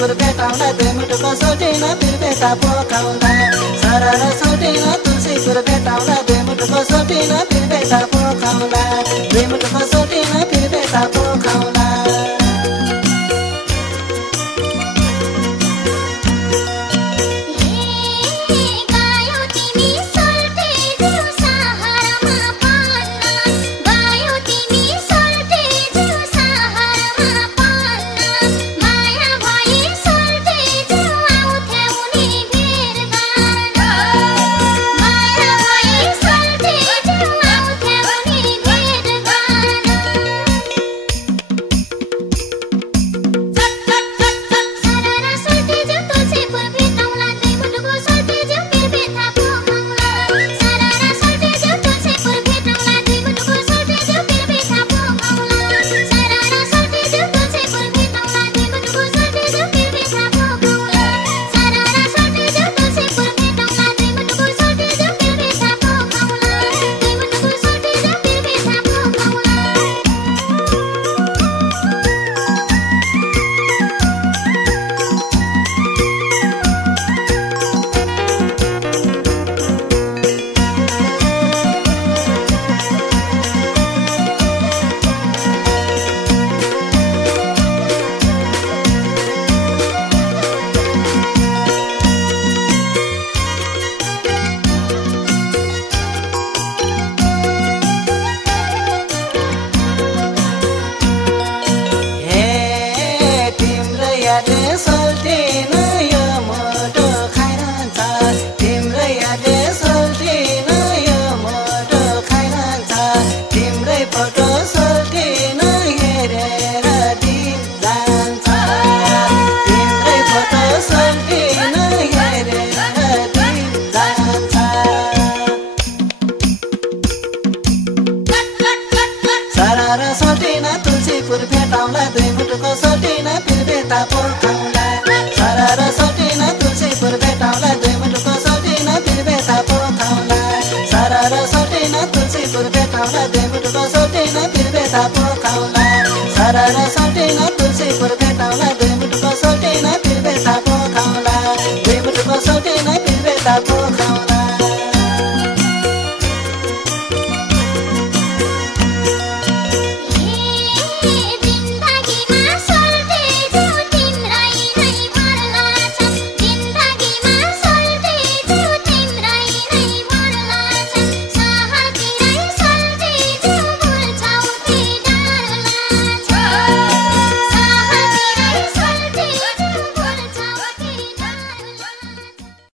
तुलसीपुर भेटाउँला दुई मुटुको सोटिन बिरबेटा पोखाउँला सरर सोटिन तुलसीपुर भेटाउँला दुई मुटुको सोटिन बिरबेटा पोखाउँला दुई मुटुको सोटिन बिरबेटा पोखाउँला सोल्टिन यो मोटो खाइरहन्छ तिम्रै यादले सोल्टिन यो मोटो खाइरहन्छ तिम्रै फोटो सोल्टिन हेरेर दिन जान्छ तिम्रै फोटो सोल्टिन हेरेर दिन जान्छ सरर सोल्टिन तुलसीपुर भेटाउँला दुई मुटुको सोल्टिन बिरबेटा पोखाउँला सरर सोल्टिन तुलसीपुर भेटाउँला दुई मुटुको सोल्टिन बिरबेटा पोखाउँला सरर सोल्टिन तुलसीपुर भेटाउँला दुई मुटुको सोल्टिन बिरबेटा पोखाउँला सरर सोल्टिन